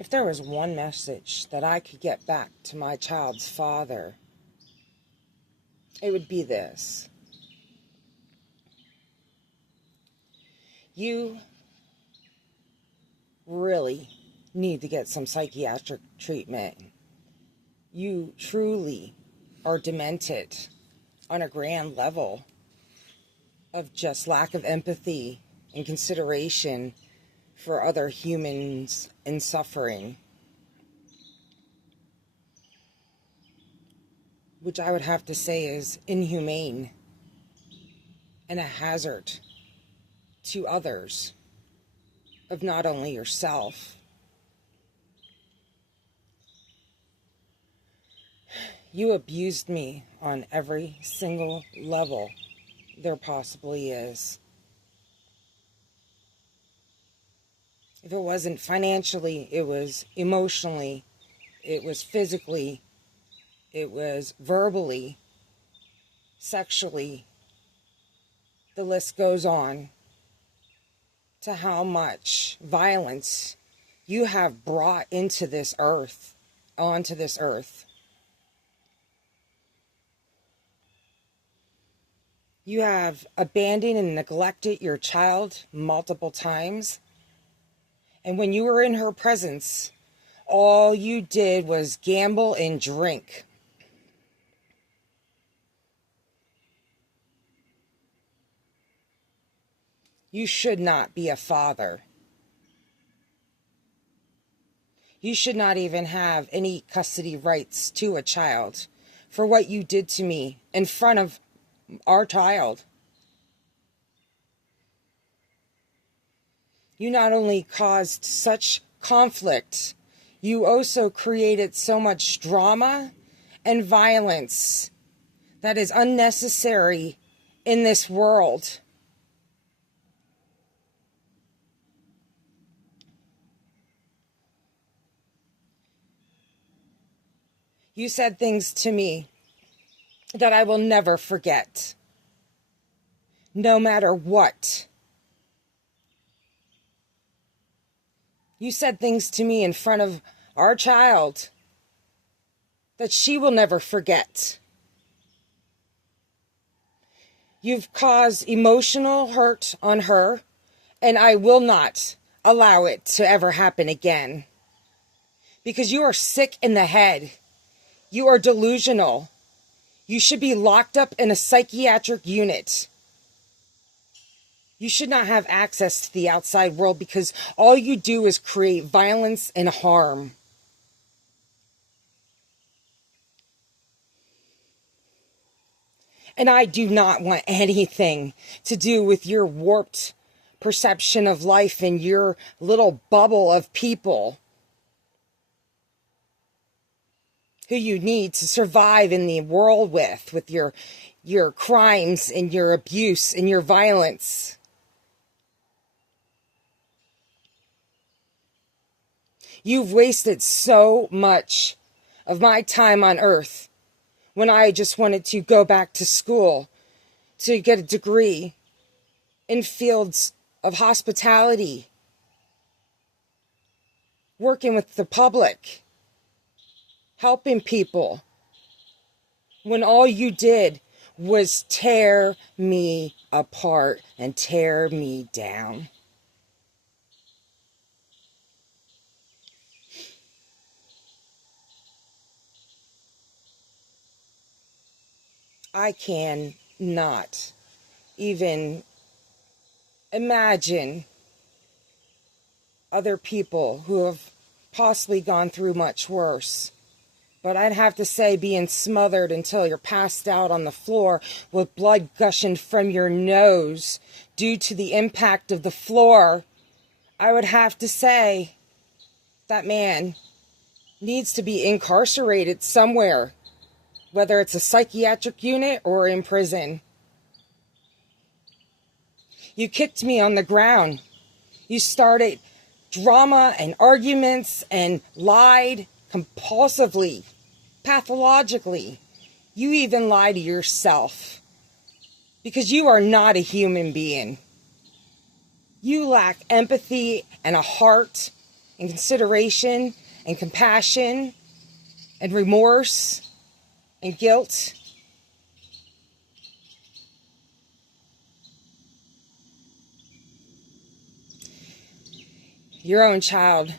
If there was one message that I could get back to my child's father, it would be this. You really need to get some psychiatric treatment. You truly are demented on a grand level of just lack of empathy and consideration for other humans in suffering, which I would have to say is inhumane and a hazard to others, of not only yourself. You abused me on every single level there possibly is. If it wasn't financially, it was emotionally, it was physically, it was verbally, sexually. The list goes on to how much violence you have brought into this earth, onto this earth. You have abandoned and neglected your child multiple times. And when you were in her presence, all you did was gamble and drink. You should not be a father. You should not even have any custody rights to a child for what you did to me in front of our child. You not only caused such conflict, you also created so much drama and violence that is unnecessary in this world. You said things to me that I will never forget, no matter what. You said things to me in front of our child that she will never forget. You've caused emotional hurt on her, and I will not allow it to ever happen again. Because you are sick in the head. You are delusional. You should be locked up in a psychiatric unit. You should not have access to the outside world because all you do is create violence and harm. And I do not want anything to do with your warped perception of life and your little bubble of people who you need to survive in the world with your crimes and your abuse and your violence. You've wasted so much of my time on earth when I just wanted to go back to school to get a degree in fields of hospitality, working with the public, helping people, when all you did was tear me apart and tear me down. I cannot even imagine other people who have possibly gone through much worse. But I'd have to say being smothered until you're passed out on the floor with blood gushing from your nose due to the impact of the floor, I would have to say that man needs to be incarcerated somewhere, whether it's a psychiatric unit or in prison. You kicked me on the ground. You started drama and arguments and lied compulsively, pathologically. You even lie to yourself because you are not a human being. You lack empathy and a heart and consideration and compassion and remorse and guilt. Your own child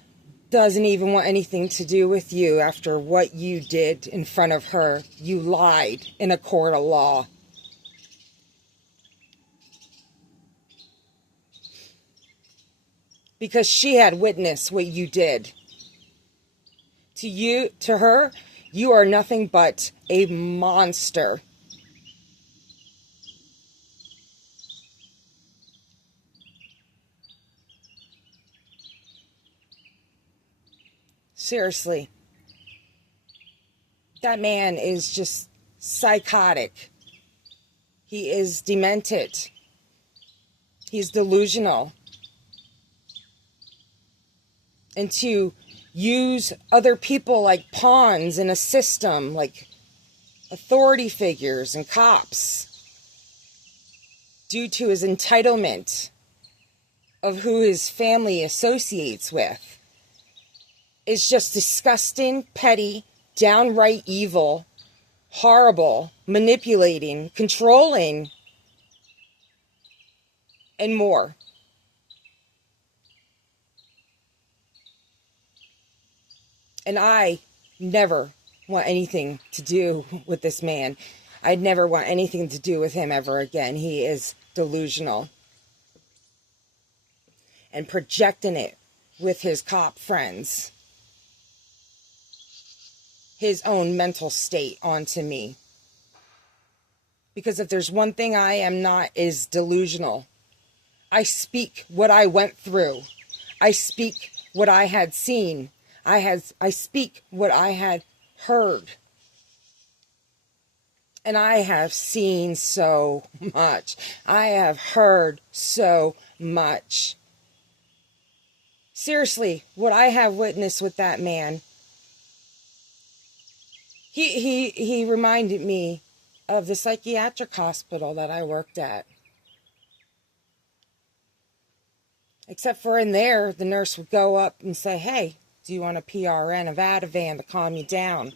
doesn't even want anything to do with you after what you did in front of her. You lied in a court of law. Because she had witnessed what you did. To her, you are nothing but a monster. Seriously. That man is just psychotic. He is demented. He's delusional. And to use other people like pawns in a system, like authority figures and cops, due to his entitlement of who his family associates with, is just disgusting, petty, downright evil, horrible, manipulating, controlling, and more. And I never want anything to do with this man. I'd never want anything to do with him ever again. He is delusional. And projecting it with his cop friends. His own mental state onto me. Because if there's one thing I am not, is delusional. I speak what I went through. I speak what I had seen. I speak what I had heard. And I have seen so much. I have heard so much. Seriously, what I have witnessed with that man, he reminded me of the psychiatric hospital that I worked at. Except for in there, the nurse would go up and say, "Hey, do you want a PRN of Ativan to calm you down?"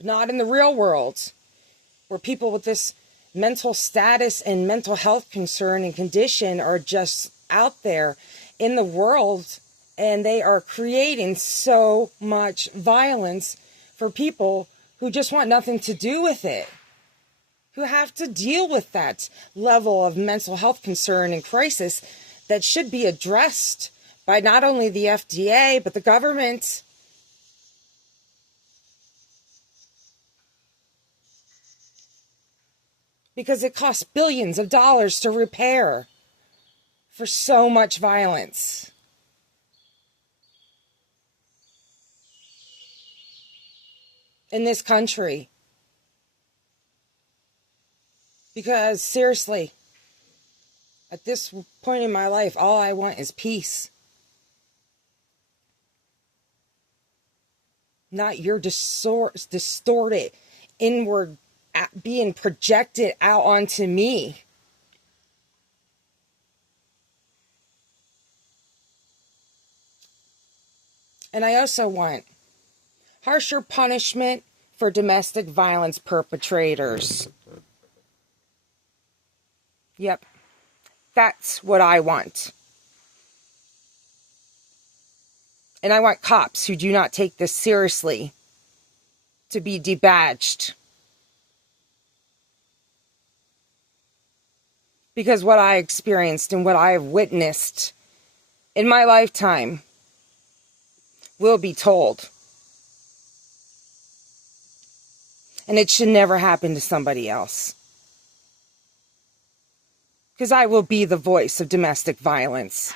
Not in the real world, where people with this mental status and mental health concern and condition are just out there in the world, and they are creating so much violence for people who just want nothing to do with it, who have to deal with that level of mental health concern and crisis that should be addressed by not only the FDA, but the government. Because it costs billions of dollars to repair for so much violence. In this country. Because seriously, at this point in my life, all I want is peace. Not your distorted, inward, being projected out onto me. And I also want harsher punishment for domestic violence perpetrators. Yep, that's what I want. And I want cops who do not take this seriously to be debadged. Because what I experienced and what I have witnessed in my lifetime will be told. And it should never happen to somebody else. Because I will be the voice of domestic violence.